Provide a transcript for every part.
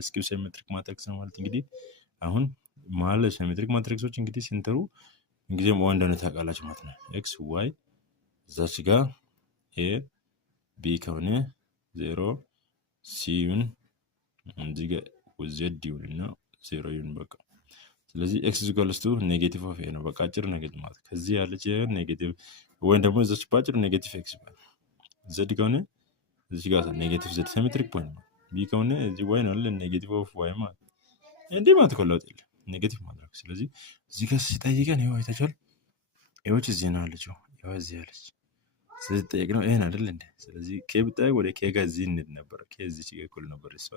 ስኪው ሲሜትሪክ ማትሪክስ ነው ማለት እንግዲህ አሁን ማለት ሲሜትሪክ ማትሪክሶች እንግዲህ ሲንተሩ እንግዲህ ዋን እንደሆነ ታውቃላችሁ ማለት ነው። ኤክስ ዋይ እዛች ጋር ኤ ቢ ከሆነ 0 ሲዩን እዚህ ጋር ዜድ ይሁንና 0 ይሁን በቃ። ስለዚህ ኤክስ ኢኳልስ ቱ ኔጌቲቭ ኦፍ ኤ ነው በቃ አጭር ኔጌቲቭ ማለት ከዚህ ያለች ኔጌቲቭ ወይም ደግሞ እዛች ባጭር ኔጌቲቭ ኤክስ ይባላል። ዜድ ከሆነ እዚህ ጋር ኔጌቲቭ ዜድ ሲሜትሪክ ፖይንት ነው። ቢ ከሆነ እዚህ ዋይ ነው አይደል ኔጌቲቭ ኦፍ ዋይ ማለት እንዴ ማለት ኮላውት የለም ኔጌቲቭ ማድረግ። ስለዚህ እዚህ ጋር ሲጠይቀን ይኸው አይታችኋል ኤዎች እዚህ ነው አለችው ይኸው እዚህ ያለች ስለዚህ ጠይቀነው ይሄን አይደል እንዴ። ስለዚህ ኬ ብታይ ወደ ኬ ጋር እዚህ እንድ ነበር ኬ እዚህ ጋር እኩል ነበር እሱ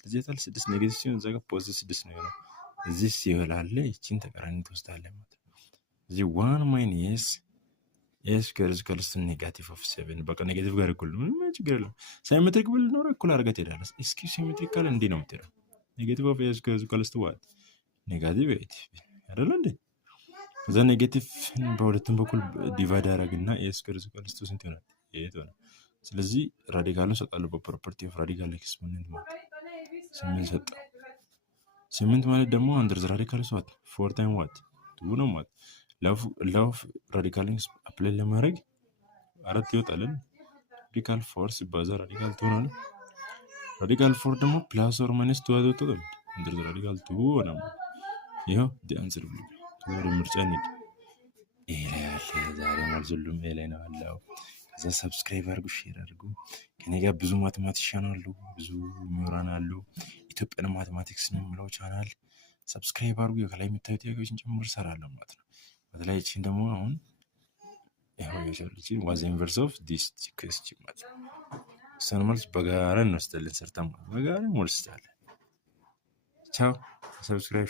ስለዚህ ታል 6 ኔጌቲቭ ሲሆን እዛ ጋር ፖዚቲቭ 6 ነው ያለው እዚህ ሲወላለ እቺን ተቀራኒ ትወስዳለህ ማለት ነው። እዚህ 1 ማይነስ ኤ ስኩዌር ኢዝ ኢኳልስ ቱ ኔጌቲቭ ኦፍ 7 በቃ ኔጌቲቭ ጋር እኩል ነው ምንም ችግር የለም። ሳይሜትሪክ ብል ኖር እኩል አድርገህ ትሄዳለህ። እስኪ ሲሜትሪክ ካለ እንዴ ነው የምትሄደው ኔጌቲቭ ኦፍ ኤ ስኩዌር ኢዝ ኢኳልስ ቱ ዋት ኔጌቲቭ 8 አይደል እንዴ። ከዛ ኔጌቲቭ በሁለቱም በኩል ዲቫይድ አደረግና ኤ ስኩዌር ኢዝ ኢኳልስ ቱ ስንት ይሆናል 8 ይሆናል። ስለዚህ ራዲካሉን ሰጣለሁ በፕሮፐርቲ ኦፍ ራዲካል ኤክስፖነንት ማለት 8 ሰጣ 8 ማለት ደግሞ አንደር ዘ ራዲካል ዋት 4 ታይም ዋት 2 ነው ማለት ላው ኦፍ ራዲካል አፕላይ ለማድረግ 4 ይወጣልን ራዲካል 4 ሲባዛ ራዲካል 2 ነው። ራዲካል 4 ደግሞ ፕላስ ኦር ማይነስ 2 ይወጣል አንደር ዘ ራዲካል 2 ነው። ይሄው ዲ አንሰር ብሎ ዛሬ ምርጫ ነው ይላል ዛሬ ማልዘሉም ላይ ነው አለው። ከዛ ሰብስክራይብ አድርጉ ሼር አድርጉ። ከኔ ጋር ብዙ ማቴማቲክሻን አሉ ብዙ ምሁራን አሉ። ኢትዮጵያን ማቴማቲክስ ነው የሚለው ቻናል ሰብስክራይብ አድርጉ። ከላይ የምታዩት ጥያቄዎችን ጨምር እሰራለሁ ማለት ነው። በተለይ እቺን ደግሞ አሁን ይሄው የሸልቺን ዋዝ ኢንቨርስ ኦፍ ዲስ ኩዌስችን ማለት ነው። ሰንመልስ በጋራ እንወስዳለን ሰርተን በጋራ እንወስዳለን። ቻው ሰብስክራይብ